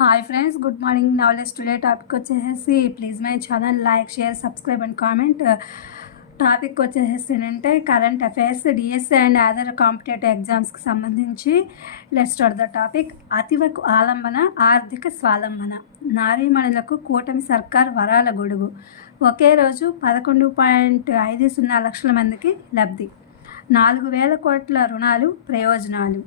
Hi friends, good morning. Now let's today topic వచ్చేసి please my channel like, share, subscribe and comment. Topic వచ్చేసి ఏంటంటే current affairs, DSC and other competitive ఎగ్జామ్స్కి సంబంధించి. Let's start the topic. అతివకు ఆలంబన, ఆర్థిక స్వాలంబన. నారీమణులకు కూటమి సర్కార్ వరాల గొడుగు. ఒకే రోజు 11.50 లక్షల మందికి లబ్ధి. 4,000 కోట్ల రుణాలు, ప్రయోజనాలు.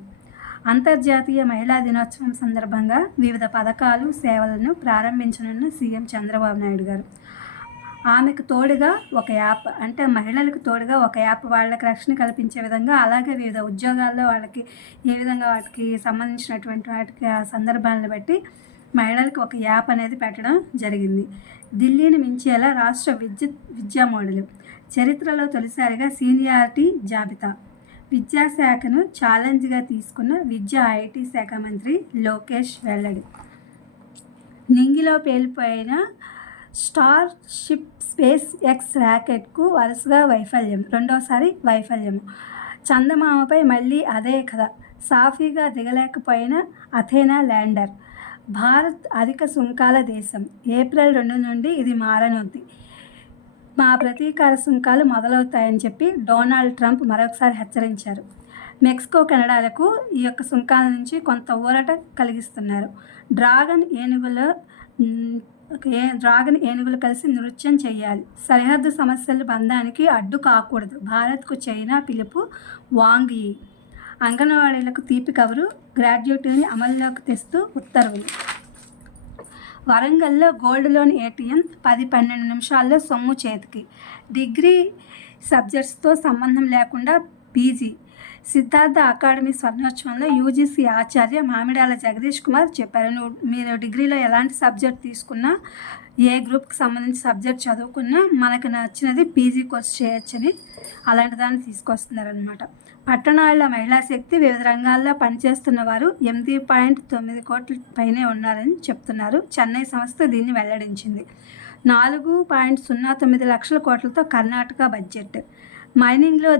అంతర్జాతీయ మహిళా దినోత్సవం సందర్భంగా వివిధ పథకాలు, సేవలను ప్రారంభించనున్న సీఎం చంద్రబాబు నాయుడు గారు. ఆమెకు తోడుగా ఒక యాప్, అంటే మహిళలకు తోడుగా ఒక యాప్, వాళ్ళకి రక్షణ కల్పించే విధంగా, అలాగే వివిధ ఉద్యోగాల్లో వాళ్ళకి ఏ విధంగా వాటికి సంబంధించినటువంటి వాటికి ఆ సందర్భాలను బట్టి మహిళలకు ఒక యాప్ అనేది పెట్టడం జరిగింది. ఢిల్లీని మించేలా రాష్ట్ర విద్యా మోడలు. చరిత్రలో తొలిసారిగా సీనియారిటీ జాబితా. విద్యాశాఖను ఛాలెంజ్గా తీసుకున్న విద్యా ఐటీ శాఖ మంత్రి లోకేష్ వెల్లడి. నింగిలో పేలిపోయిన స్టార్షిప్ స్పేస్ ఎక్స్ రాకెట్కు వరుసగా వైఫల్యం, రెండోసారి వైఫల్యం. చందమామపై మళ్ళీ అదే కథ. సాఫీగా దిగలేకపోయిన అథేనా ల్యాండర్. భారత్ అధిక సుంకాల దేశం. ఏప్రిల్ 2 నుండి ఇది మారనుంది. మా ప్రతీకార సుంకాలు మొదలవుతాయని చెప్పి డొనాల్డ్ ట్రంప్ మరొకసారి హెచ్చరించారు. మెక్సికో, కెనడాలకు ఈ యొక్క సుంకాల నుంచి కొంత ఊరట కలిగిస్తున్నారు. డ్రాగన్ ఏనుగులు కలిసి నృత్యం చేయాలి. సరిహద్దు సమస్యల బంధానికి అడ్డు కాకూడదు. భారత్కు చైనా పిలుపు. వాంగ్ యీ. అంగన్వాడీలకు తీపి కబురు. గ్రాడ్యుయేటీని అమల్లోకి తెస్తూ ఉత్తర్వులు. వరంగల్లో గోల్డ్ లోన్ ఏటీఎం 10-12 నిమిషాల్లో సొమ్ము చేతికి. డిగ్రీ సబ్జెక్ట్స్తో సంబంధం లేకుండా పీజీ. సిద్ధార్థ అకాడమీ స్వర్ణోత్సవంలో యూజీసీ ఆచార్య మామిడాల జగదీష్ కుమార్ చెప్పారు, మీరు డిగ్రీలో ఎలాంటి సబ్జెక్ట్ తీసుకున్నా, ఏ గ్రూప్కి సంబంధించి సబ్జెక్ట్ చదువుకున్నా మనకు నచ్చినది పీజీ కోర్స్ చేయొచ్చని అలాంటి దాన్ని తీసుకొస్తున్నారనమాట. పట్టణాల్లో మహిళా శక్తి. వివిధ రంగాల్లో పనిచేస్తున్న వారు 8.9 కోట్ల పైనే ఉన్నారని చెప్తున్నారు. చెన్నై సంస్థ దీన్ని వెల్లడించింది. 4.09 లక్షల కోట్లతో కర్ణాటక బడ్జెట్. మైనింగ్లో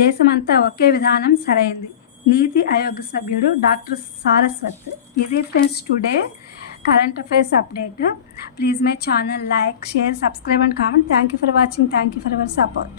దేశమంతా ఒకే విధానం సరైంది. నీతి ఆయోగ్ సభ్యుడు డాక్టర్ సారస్వత్. ఇది friends today current affairs update. Please my channel like, share, subscribe and comment. Thank you for watching. Thank you for your support.